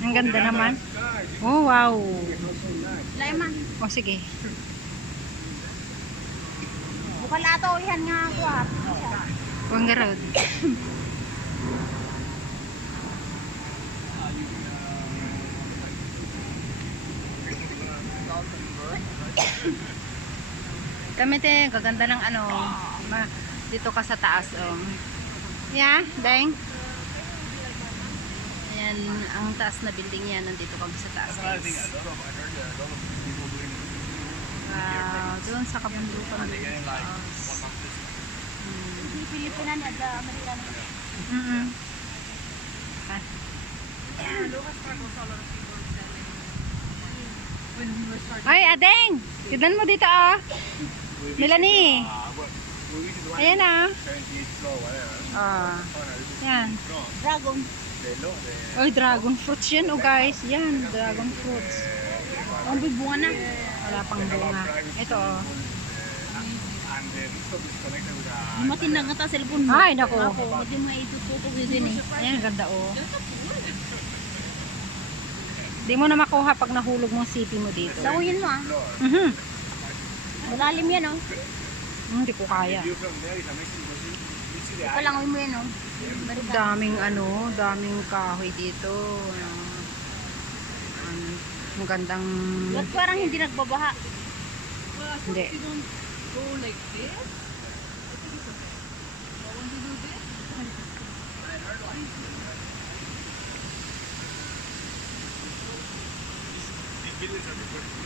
Ang ganda naman. Oh, wow. Oh, sige. Bukan ato ihan nga ako ah. Buanga Road. Kami te, gaganda ng ano, dito ka sa taas, oh. Yeah, dang. Ayan, ang taas na building yan, nandito kami sa taas, guys. Wow, doon sa kabundukan. Pilipinan at Amerikano. Ay, Adeng! Tignan mo dito, ah. Melanie. Ayan, ah. Yan. Dragon. Ay, dragon fruits yan, oh guys. Yan, dragon fruits. Ang bunga na. Wala pang bunga. Ito, oh. Matin na nga ta cellphone mo. Ay, naku. Ako, matin maitututok din eh. Ayan, ganda, oh. Di mo na makuha pag nahulog mong sipi mo dito. Lawin mo ah. Malalim yan oh. Hindi ko kaya. Palangoy mo yan oh. Daming ano, daming kahoy dito. Ang gandang... Ba't parang hindi nagbabaha? Hindi. These buildings are